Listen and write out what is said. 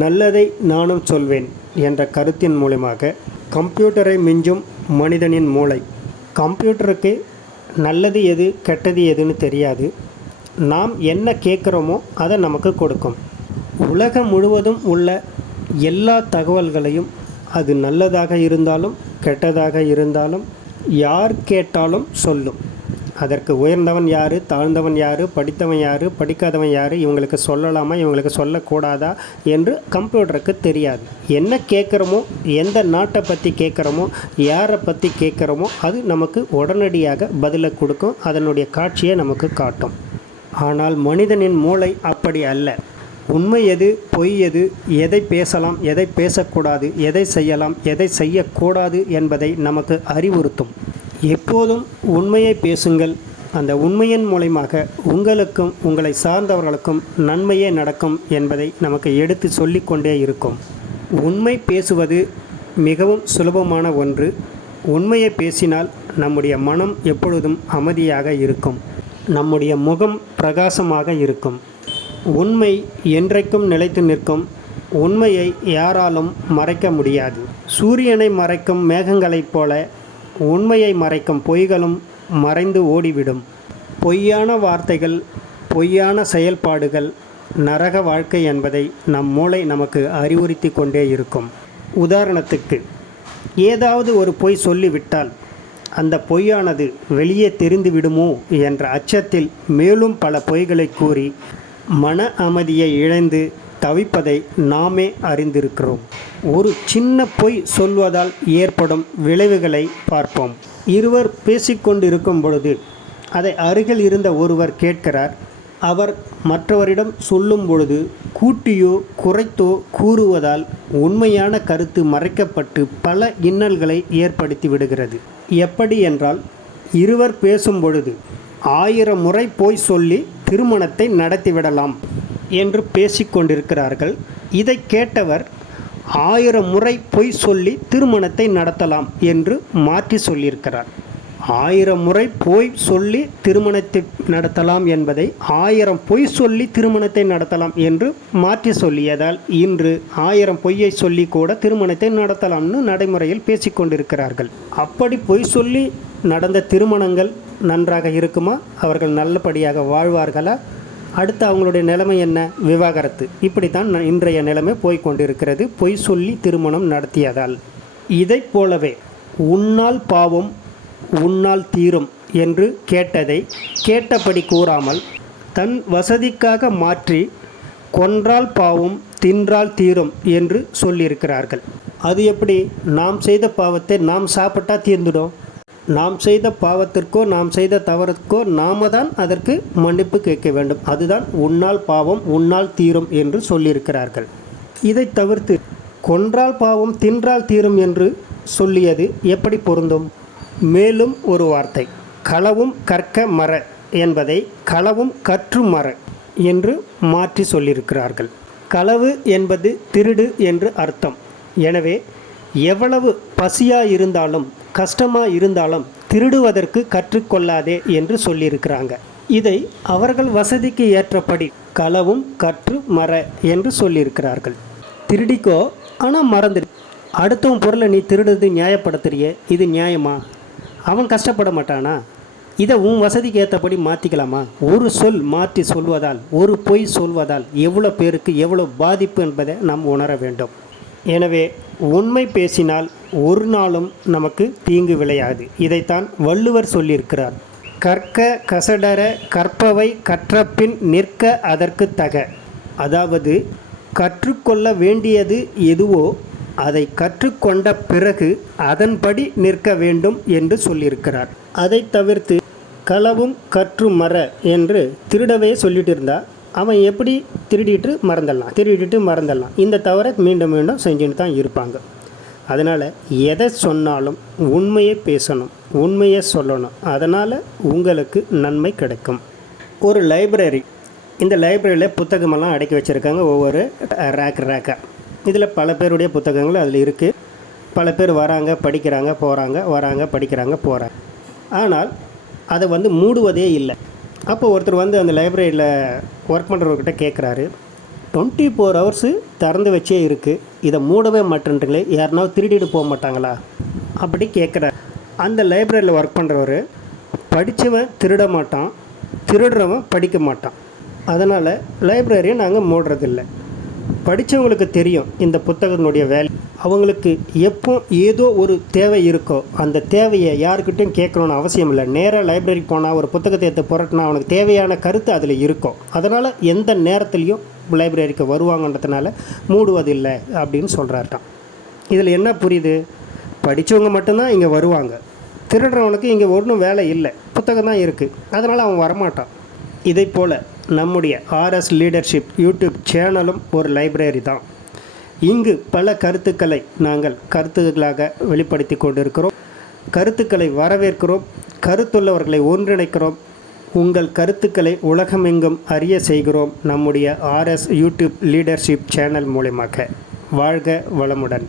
நல்லதை நானும் சொல்வேன் என்ற கருத்தின் மூலமாக கம்ப்யூட்டரை மிஞ்சும் மனிதனின் மூளை. கம்ப்யூட்டருக்கு நல்லது எது கெட்டது எதுன்னு தெரியாது. நாம் என்ன கேட்குறோமோ அதை நமக்கு கொடுக்கும். உலகம் முழுவதும் உள்ள எல்லா தகவல்களையும் அது நல்லதாக இருந்தாலும் கெட்டதாக இருந்தாலும் யார் கேட்டாலும் சொல்லும். அதற்கு உயர்ந்தவன் யார் தாழ்ந்தவன் யார் படித்தவன் யார் படிக்காதவன் யார் இவங்களுக்கு சொல்லலாமா இவங்களுக்கு சொல்லக்கூடாதா என்று கம்ப்யூட்டருக்கு தெரியாது. என்ன கேட்குறோமோ எந்த நாட்டை பற்றி கேட்குறோமோ யாரை பற்றி கேட்குறோமோ அது நமக்கு உடனடியாக பதிலை கொடுக்கும் அதனுடைய காட்சியை நமக்கு காட்டும். ஆனால் மனிதனின் மூளை அப்படி அல்ல. உண்மை எது பொய் எது எதை பேசலாம் எதை பேசக்கூடாது எதை செய்யலாம் எதை செய்யக்கூடாது என்பதை நமக்கு அறிவுறுத்தும். எப்போதும் உண்மையை பேசுங்கள். அந்த உண்மையின் மூலயமாக உங்களுக்கும் உங்களை சார்ந்தவர்களுக்கும் நன்மையே நடக்கும் என்பதை நமக்கு எடுத்து சொல்லிக்கொண்டே இருக்கும். உண்மை பேசுவது மிகவும் சுலபமான ஒன்று. உண்மையை பேசினால் நம்முடைய மனம் எப்பொழுதும் அமைதியாக இருக்கும். நம்முடைய முகம் பிரகாசமாக இருக்கும். உண்மை என்றைக்கும் நிலைத்து நிற்கும். உண்மையை யாராலும் மறைக்க முடியாது. சூரியனை மறைக்கும் மேகங்களைப் போல உண்மையை மறைக்கும் பொய்களும் மறைந்து ஓடிவிடும். பொய்யான வார்த்தைகள் பொய்யான செயல்பாடுகள் நரக வாழ்க்கை என்பதை நம் மூளை நமக்கு அறிவுறுத்தி கொண்டே இருக்கும். உதாரணத்துக்கு ஏதாவது ஒரு பொய் சொல்லிவிட்டால் அந்த பொய்யானது வெளியே தெரிந்து விடுமோ என்ற அச்சத்தில் மேலும் பல பொய்களை கூறி மன அமைதியை இழந்து தவிப்பதை நாமே அறிந்திருக்கிறோம். ஒரு சின்ன பொய் சொல்வதால் ஏற்படும் விளைவுகளை பார்ப்போம். இருவர் பேசிக்கொண்டிருக்கும் பொழுது அதை அருகில் இருந்த ஒருவர் கேட்கிறார் அவர் மற்றவரிடம் சொல்லும் பொழுது கூட்டியோ குறைத்தோ கூறுவதால் உண்மையான கருத்து மறைக்கப்பட்டு பல இன்னல்களை ஏற்படுத்தி விடுகிறது. எப்படி என்றால் இருவர் பேசும் பொழுது ஆயிரம் முறை போய் சொல்லி திருமணத்தை நடத்திவிடலாம். என்று பேசிக்கொண்டிருக்கிறார்கள். இதை கேட்டவர் ஆயிரம் முறை பொய் சொல்லி திருமணத்தை நடத்தலாம் என்று மாற்றி சொல்லியிருக்கிறார். ஆயிரம் முறை பொய் சொல்லி திருமணத்தை நடத்தலாம் என்பதை ஆயிரம் பொய் சொல்லி திருமணத்தை நடத்தலாம் என்று மாற்றி சொல்லியதால் இன்று ஆயிரம் பொய்யை சொல்லி கூட திருமணத்தை நடத்தலாம்னு நடைமுறையில் பேசிக்கொண்டிருக்கிறார்கள். அப்படி பொய் சொல்லி நடந்த திருமணங்கள் நன்றாக இருக்குமா? அவர்கள் நல்லபடியாக வாழ்வார்களா? அடுத்து அவங்களுடைய நிலைமை என்ன? விவாகரத்து. இப்படித்தான் இன்றைய நிலைமை போய் கொண்டிருக்கிறது பொய் சொல்லி திருமணம் நடத்தியதால். இதைப் போலவே உன்னால் பாவம் உன்னால் தீரும் என்று கேட்டதை கேட்டபடி கூறாமல் தன் வசதிக்காக மாற்றி கொன்றால் பாவம் தின்றால் தீரும் என்று சொல்லியிருக்கிறார்கள். அது எப்படி? நாம் செய்த பாவத்தை நாம் சாப்பிட்டா தீர்ந்துடும். நாம் செய்த பாவத்திற்கோ நாம் செய்த தவறுக்கோ நாம தான் அதற்கு மன்னிப்பு கேட்க வேண்டும். அதுதான் உன்னால் பாவம் உன்னால் தீரும் என்று சொல்லியிருக்கிறார்கள். இதை தவிர்த்து கொன்றால் பாவம் தின்றால் தீரும் என்று சொல்லியது எப்படி பொருந்தும்? மேலும் ஒரு வார்த்தை களவும் கற்க மர என்பதை களவும் கற்று மர என்று மாற்றி சொல்லியிருக்கிறார்கள். களவு என்பது திருடு என்று அர்த்தம். எனவே எவ்வளவு பசியாக இருந்தாலும் கஷ்டமாக இருந்தாலும் திருடுவதற்கு கற்றுக்கொள்ளாதே என்று சொல்லியிருக்கிறாங்க. இதை அவர்கள் வசதிக்கு ஏற்றபடி களவும் கற்று மற என்று சொல்லியிருக்கிறார்கள். திருடிக்கோ? ஆனால் மறந்துடு அடுத்தவன் பொருளை நீ திருடுறது நியாயப்படுத்துறியே இது நியாயமா? அவன் கஷ்டப்பட மாட்டானா? இதை உன் வசதிக்கு ஏற்றபடி மாற்றிக்கலாமா ஒரு சொல் மாற்றி சொல்வதால் ஒரு பொய் சொல்வதால் எவ்வளோ பேருக்கு எவ்வளோ பாதிப்பு என்பதை நாம் உணர வேண்டும். எனவே உண்மை பேசினால் ஒரு நாளும் நமக்கு தீங்கு விளையாது. இதைத்தான் வள்ளுவர் சொல்லியிருக்கிறார். கற்க கசடர கற்பவை கற்றப்பின் நிற்க அதற்கு தக. அதாவது கற்றுக்கொள்ள வேண்டியது எதுவோ அதை கற்றுக்கொண்ட பிறகு அதன்படி நிற்க வேண்டும் என்று சொல்லியிருக்கிறார். அதை தவிர்த்து களவும் கற்று மற என்று திருடவே சொல்லிட்டு இருந்தா அவன் எப்படி திருடிட்டு மறந்துடலாம் திருடிட்டு மறந்துடலாம். இந்த தவிர மீண்டும் மீண்டும் செஞ்சுட்டு தான் இருப்பாங்க. அதனால் எதை சொன்னாலும் உண்மையை பேசணும் உண்மையை சொல்லணும். அதனால் உங்களுக்கு நன்மை கிடைக்கும். ஒரு லைப்ரரி இந்த லைப்ரரியில் புத்தகமெல்லாம் அடக்கி வச்சுருக்காங்க ஒவ்வொரு ரேக் ரேக்காக இதில் பல பேருடைய புத்தகங்கள் அதில் இருக்குது பல பேர் வராங்க படிக்கிறாங்க போகிறாங்க வராங்க படிக்கிறாங்க போகிறாங்க ஆனால் அதை வந்து மூடுவதே இல்லை. அப்போ ஒருத்தர் வந்து அந்த லைப்ரரியில் ஒர்க் பண்ணுறவர்கிட்ட கேட்குறாரு டுவெண்ட்டி ஃபோர் ஹவர்ஸு திறந்து வச்சே இருக்குது இதை மூடவே மாட்டேன்றீங்களே யாருனாவது திருடிட்டு போக மாட்டாங்களா? அப்படி கேட்குறாரு அந்த லைப்ரரியில் ஒர்க் பண்ணுறவர் படித்தவன் திருட மாட்டான் திருடுறவன் படிக்க மாட்டான். அதனால் லைப்ரரியை நாங்கள் மூடுறதில்ல. படித்தவங்களுக்கு தெரியும் இந்த புத்தகத்தினுடைய வேலை அவங்களுக்கு எப்போ ஏதோ ஒரு தேவை இருக்கோ அந்த தேவையை யாருக்கிட்டையும் கேட்கணும்னு அவசியம் இல்லை. நேராக லைப்ரரி போனால் ஒரு புத்தகத்தை எடுத்து புரட்டினா அவனுக்கு தேவையான கருத்து அதில் இருக்கும் அதனால் எந்த நேரத்துலையும் லைப்ரரிக்கு வருவாங்கன்றதுனால மூடுவதில்லை அப்படின்னு சொல்கிறார்ட்டான் இதில் என்ன புரியுது? படித்தவங்க மட்டும்தான் இங்கே வருவாங்க. திருடுறவனுக்கு இங்கே ஒன்றும் வேலை இல்லை. புத்தகம் தான் இருக்குது அதனால் அவன் வரமாட்டான். இதை போல் நம்முடைய ஆர்எஸ் லீடர்ஷிப் யூடியூப் சேனலும் ஒரு லைப்ரரி தான். இங்கு பல கருத்துக்களை நாங்கள் கருத்துக்களாக வெளிப்படுத்தி கொண்டிருக்கிறோம். கருத்துக்களை வரவேற்கிறோம். கருத்துள்ளவர்களை ஒன்றிணைக்கிறோம். உங்கள் கருத்துக்களை உலகமெங்கும் அறிய செய்கிறோம். நம்முடைய ஆர்எஸ் யூடியூப் லீடர்ஷிப் சேனல் மூலமாக வாழ்க வளமுடன்.